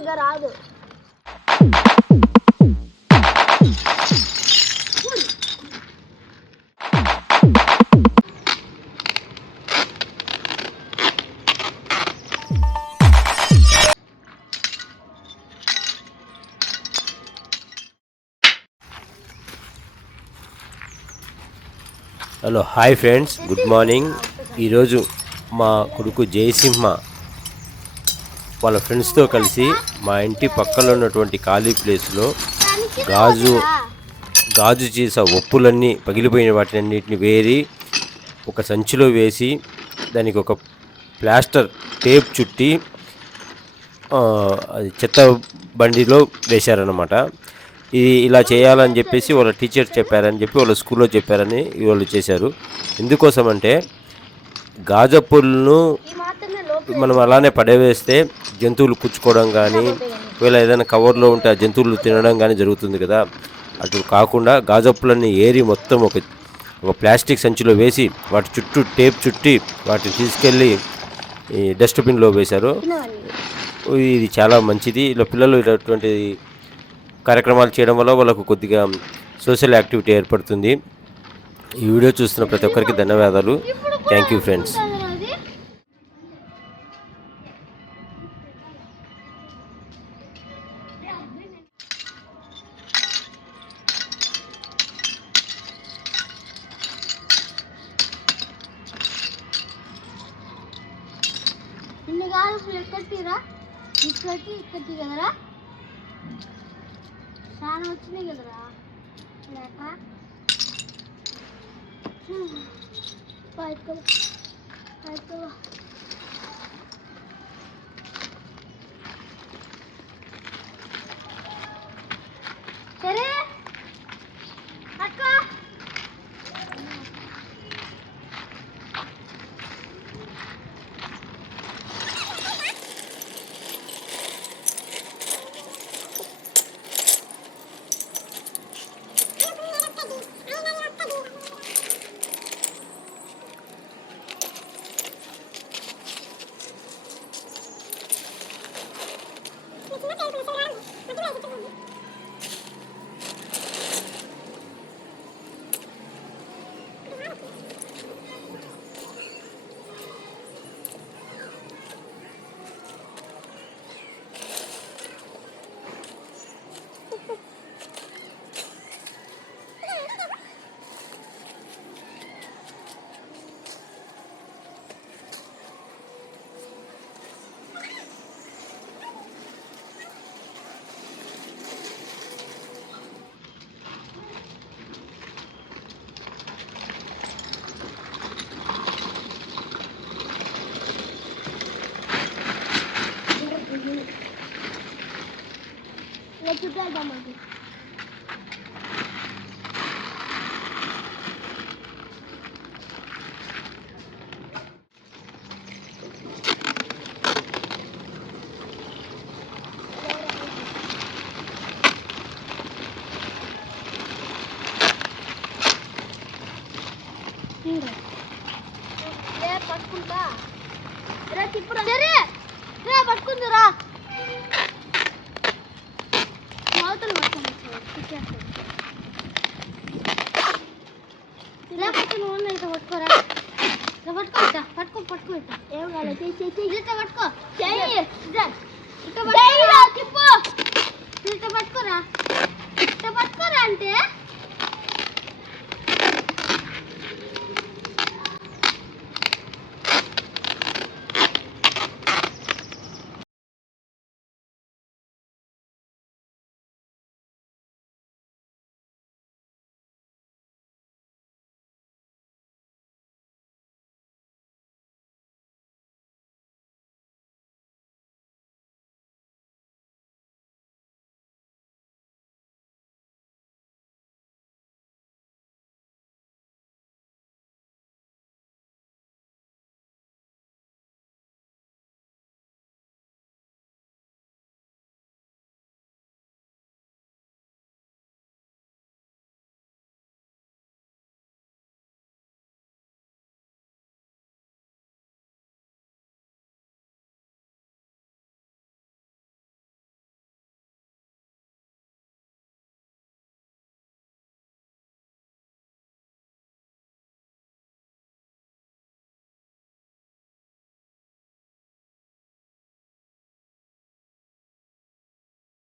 ఇక రాదు. Hello hi friends, good morning. ఈరోజు మా కొడుకు జయసింహ వాళ్ళ ఫ్రెండ్స్తో కలిసి మా ఇంటి పక్కన ఉన్నటువంటి ఖాళీ ప్లేస్లో గాజు సీసా ఒప్పులన్నీ పగిలిపోయిన వాటినన్నిటిని వేరి ఒక సంచిలో వేసి దానికి ఒక ప్లాస్టర్ టేప్ చుట్టి అది చెత్త బండిలో వేశారనమాట. ఇది ఇలా చేయాలని చెప్పేసి వాళ్ళ టీచర్ చెప్పారని చెప్పి వాళ్ళ స్కూల్లో చెప్పారని వాళ్ళు చేశారు. ఎందుకోసం అంటే గాజప్పులను మనం అలానే పడవేస్తే జంతువులు కుచ్చుకోవడం కానీ, ఒకవేళ ఏదైనా కవర్లో ఉంటే ఆ జంతువులు తినడం కానీ జరుగుతుంది కదా. అటు కాకుండా గాజప్పులన్నీ ఏరి మొత్తం ఒక ప్లాస్టిక్ సంచిలో వేసి వాటి చుట్టూ టేప్ చుట్టి వాటిని తీసుకెళ్ళి ఈ డస్ట్బిన్లో వేశారు. ఇది చాలా మంచిది. ఇలా పిల్లలు ఇటువంటి కార్యక్రమాలు చేయడం వల్ల వాళ్ళకు కొద్దిగా సోషల్ యాక్టివిటీ ఏర్పడుతుంది. ఈ వీడియో చూస్తున్న ప్రతి ఒక్కరికి ధన్యవాదాలు. Thank you friends. ఇన్ని కాదు ఎక్కడిరా, ఇక్కడికి కదరా, చాలా వచ్చినాయి కదరా. లేక సరే అక్క చుట్టాలి మనకి. పట్టుకుంటా రే, తిప్పురా రే, పట్టుకుందిరా. ఇలా పట్టుకుని ఇట్లా పట్టుకోరా, ఇట్లా పట్టుకో, పట్టుకో ఏం కాలేదు, పట్టుకో